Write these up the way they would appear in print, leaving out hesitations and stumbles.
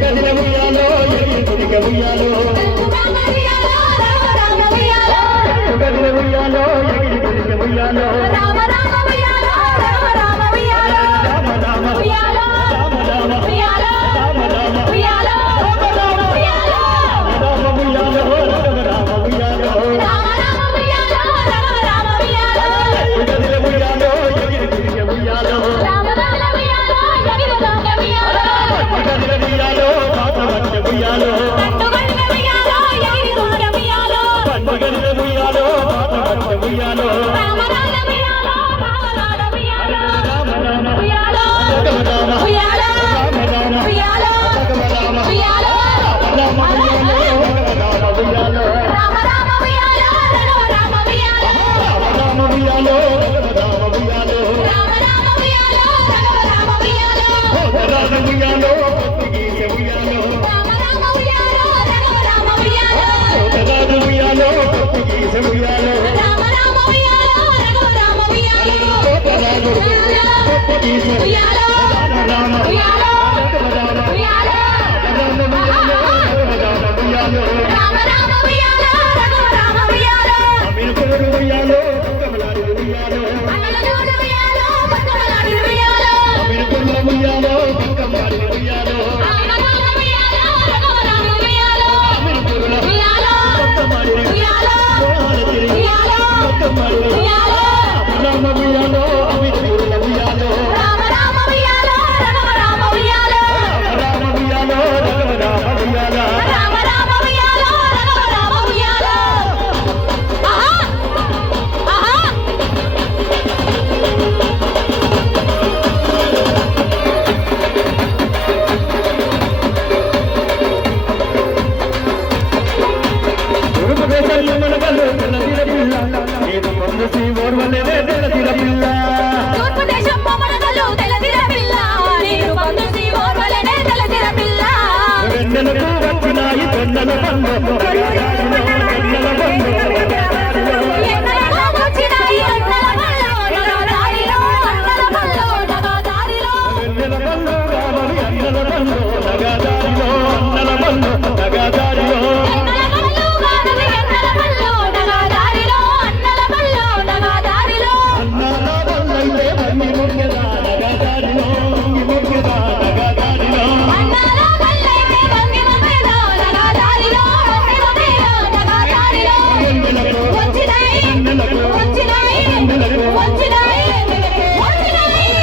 గదిల ఉయ్యాలో ఎగిరిక ఉయ్యాలో గదిల ఉయ్యాలో ఎగిరిక ఉయ్యాలో రామ రామ ఉయ్యాలో రామ రామ ఉయ్యాలో రామ రామ ఉయ్యాలో రామ రామ ఉయ్యాలో రామ రామ ఉయ్యాలో రామ రామ ఉయ్యాలో రామ ఉయ్యాలో రామ రామ ఉయ్యాలో రామ రామ ఉయ్యాలో రామ రామ ఉయ్యాలో గదిల ఉయ్యాలో ఎగిరిక ఉయ్యాలో రామ రామ ఉయ్యాలో ఎగిరిక ఉయ్యాలో గదిల ఉయ్యాలో పాతవచ్చ ఉయ్యాలో పండుగల ఉయ్యాలో ఎగిరిక ఉయ్యాలో పండుగల ఉయ్యాలో పాతవచ్చ ఉయ్యాలో రామ రామ ఉయ్యాలో రామ రామ ఉయ్యాలో రామ రామ ఉయ్యాలో రామ రామ ఉయ్యాలో రామ రామ ఉయ్యాలో రామ రామ ఉయ్యాలో రామ రామ ఉయ్యాలో రామ రామ ఉయ్యాలో రామ రామ ఉయ్యాలో రామ రామ ఉయ్యాలో రామ ఉయ్యాలో రామ రామ ఉయ్యాలో రామ ఉయ్యాలో రామ ఉయ్యాలో పొత్తిగీసె ఉయ్యాలో రామ రామ ఉయ్యాలో రామ ఉయ్యాలో రామ ఉయ్యాలో పొత్తిగీసె ఉయ్యాలో రామ రామ ఉయ్యాలో రామ ఉయ్యాలో పొత్తిగీసె ఉయ్యాలో రామ ఉయ్యాలో రామ ఉయ్యాలో రామ రామ ఉయ్యాలో రామ ఉయ్యాలో అమినకోడు ఉయ్యాలో కమలాడి ఉయ్యాలో అమినకోడు ఉయ్యాలో కమలాడి ఉయ్యాలో అమినకోడు ఉయ్యాలో కమలాడి ఉయ్యాలో అమినకోడు ఉయ్యాలో రామ ఉయ్యాలో అమినకోడు ఉయ్యాలో కమలాడి ఉయ్యాలో ఉయ్యాలో కమలాడి ఉయ్యాలో రామ ఉయ్యాలో అమినకోడు ఉయ్యాలో రామ రామ ఉయ్యాలో రామ ఉయ్యాలో రామ ఉయ్యాలో రామ ఉయ్యాలో రామ రామ ఉయ్యాలో రామ ఉయ్యాలో ఆహా ఆహా ఉరుముదేశంలో మనగలు తెల్లదిర పిల్ల నేను పొందుసి ఓర్వలేదే తెల్లదిర పిల్ల తూర్పు దేశం మనగలు తెల్లదిర పిల్ల నేను పొందుసి ఓర్వలేదే తెల్లదిర పిల్ల వెన్నెలకు వచ్చినాయి వెన్నెల పండు వెన్నెల పండు ఎన్నెలకు వచ్చినాయి వెన్నెల పండు నగదారిలో అన్నల పండు నగదారిలో వెన్నెల పండు రామని అన్నల పండు నగదారిలో అన్నల పండు నగదారిలో ఎన్నెల పండు రామని అన్నల పండు నగదారిలో అన్నల పండు నగదారిలో అన్నల పండైతే బంగి ముఖ్యదా నగదారిలో బంగి ముఖ్యదా నగదారిలో అన్నల పండైతే బంగి ముఖ్యదా నగదారిలో బంగి ముఖ్యదా నగదారిలో వెన్నెలకు వచ్చినాయి వెన్నెలకు వచ్చినాయి వెన్నెలకు వచ్చినాయి వచ్చినాయి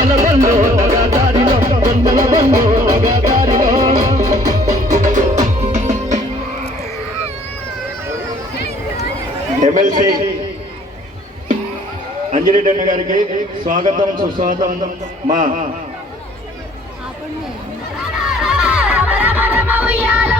అన్నల పండు నగదారిలో వెన్నెల పండు నగదారిలో ఎమ్మెల్సీ అంజిరెడ్డి అన్న గారికి స్వాగతం సుస్వాగతం మా రామ రామ ఉయ్యాలో